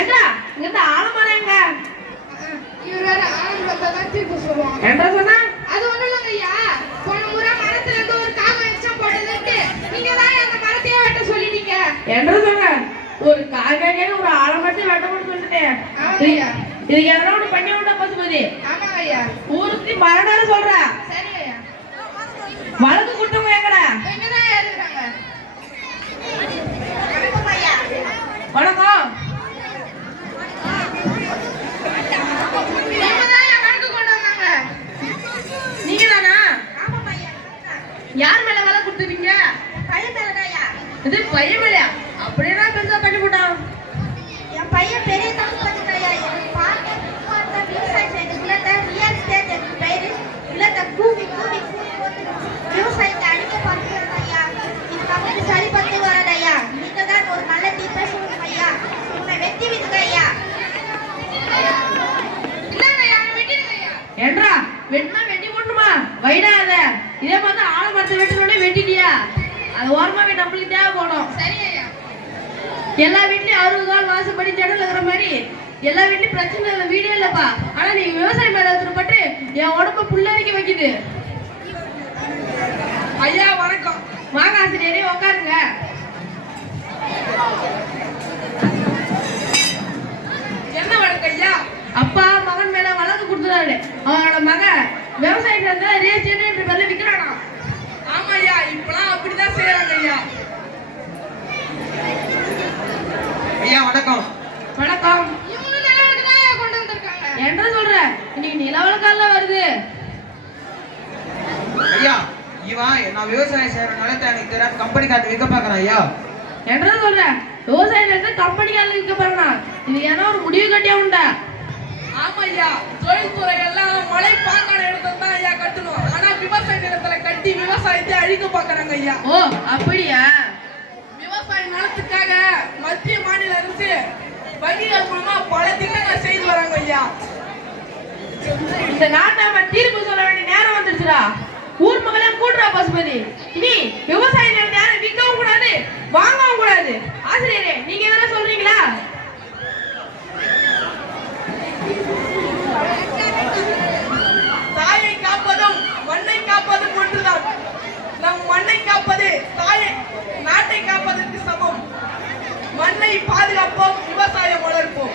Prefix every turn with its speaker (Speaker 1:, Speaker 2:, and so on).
Speaker 1: ஏண்டா? இங்க இருந்து ஆலமரம் எங்க
Speaker 2: இவர் வேற ஆனந்தத்தை தான் தீர்ப்பு சொல்லுவாங்க. என்ன சொன்னா? அது ஒண்ணும் இல்லைங்க ஐயா. போன முறை மரத்துல இருந்து ஒரு காகம் எச்சம் போட்டதுன்ட்டு நீங்க தான் அந்த மரத்தையே வெட்ட சொல்லிட்டீங்க.
Speaker 1: என்ன சொன்ன? ஒரு காக்காக ஒரு ஆலமரத்தை வெட்டணும்னு சொல்லிட்டேன். இது எதனா ஒண்ணு பண்ணி விட பசுபதி ஆமாங்க ஐயா. ஊருக்கு மரணால சொல்ற. சரி ஐயா வழக்கு குட்டவங்க எங்கடா
Speaker 2: எங்கதான் இருக்கிறாங்க
Speaker 1: வணக்கம் எங்கதான் ஐயா கணக்கு கொண்டு வந்தாங்க நீங்க தானா யார் மேல வேலை கொடுத்துருக்கீங்க
Speaker 2: பையன் பேருதாயா
Speaker 1: இது பையன் மேலயா? அப்படின்னா பெருசா கட்டி போட்டான்
Speaker 2: என் பையன் பெரிய தப்பு பண்ணிட்டாயா எனக்கு பார்க்க பார்த்த விவசாயம் செய்து இல்லத்த ரியல் எஸ்டேட் எனக்கு பேரு. இல்லத்த கூவி கூவி கூவி போட்டு விவசாயத்தை அழிக்க பார்க்கிறாயா இது நமக்கு சரி பத்து வரதையா நீங்க தான் ஒரு நல்ல தீர்ப்பை சொல்லுங்க ஐயா. உன்னை வெட்டி விடுங்க ஐயா. ஐயா? ஐயா.
Speaker 1: ஏன்றா வெட்டினா வெட்டி போட்டுமா வைடாத இதே மாதிரி ஆலமரத்தை வெட்டணும்னே வெட்டிட்டியா? அது ஓரமா போய் நம்மளுக்கு தேவை போடும் சரி ஐயா. எல்லா வீட்லயும் அறுபது கால் வாசப்படி ஜடல் இருக்கிற மாதிரி எல்லா வீட்லயும் பிரச்சனை இல்லை வீடே இல்லப்பா. ஆனா நீ விவசாயம் மேல பட்டு என் உடம்ப புல்லரிக்க வைக்குது. ஐயா வணக்கம். வாங்க ஆசிரியரே உட்காருங்க
Speaker 2: என்ன வழக்கு ஐயா?
Speaker 1: அப்பா மகன் மேல வழக்கு கொடுத்துறாரு. அவனோட மகன் விவசாயத்துல இருந்தா என்ற பேர்ல விக்கிறானா?
Speaker 2: ஆமா ஐயா இப்பெல்லாம் அப்படிதான் செய்யறாங்க ஐயா ஐயா வணக்கம் வந்திருக்காங்க.
Speaker 1: என்ன சொல்ற? இன்னைக்கு நிலவலக்கால வருது.
Speaker 3: ஐயா இவன் நான் விவசாயம் செய்யற நிலத்தை எனக்கு தெரியாம கம்பெனி கார்டு விற்க பார்க்கறான் ஐயா?
Speaker 1: என்ன சொல்ற? விவசாயில இருந்து கம்பெனிக்காரங்க விற்க பாருங்க இது ஏன்னா ஒரு முடிவு கட்டியா உண்டா?
Speaker 2: ஆமா ஐயா தொழில்துறை எல்லாம் மழை பாங்கான இடத்துல தான் ஐயா கட்டணும். ஆனா விவசாய நிலத்துல கட்டி விவசாயத்தை அழிக்க பாக்குறாங்க ஐயா.
Speaker 1: ஓ அப்படியா? இந்த நாட்டாம தீர்ப்பு சொல்ல வேண்டிய நேரம் வந்துருச்சுடா. ஊர் மக்களையும் கூட்டுறா பசுமதி நீ விவசாய நிலத்தை யாரும் விற்கவும் கூடாது வாங்கவும் கூடாது. ஆசிரியரே நீங்க எதனா சொல்றீங்களா?
Speaker 2: தாயை காப்பதும் மண்ணை காப்பதும் ஒன்றுதான். நம் மண்ணை காப்பது தாயை நாட்டை காப்பதற்கு சமம். மண்ணை பாதுகாப்போம் விவசாயம் வளர்ப்போம்.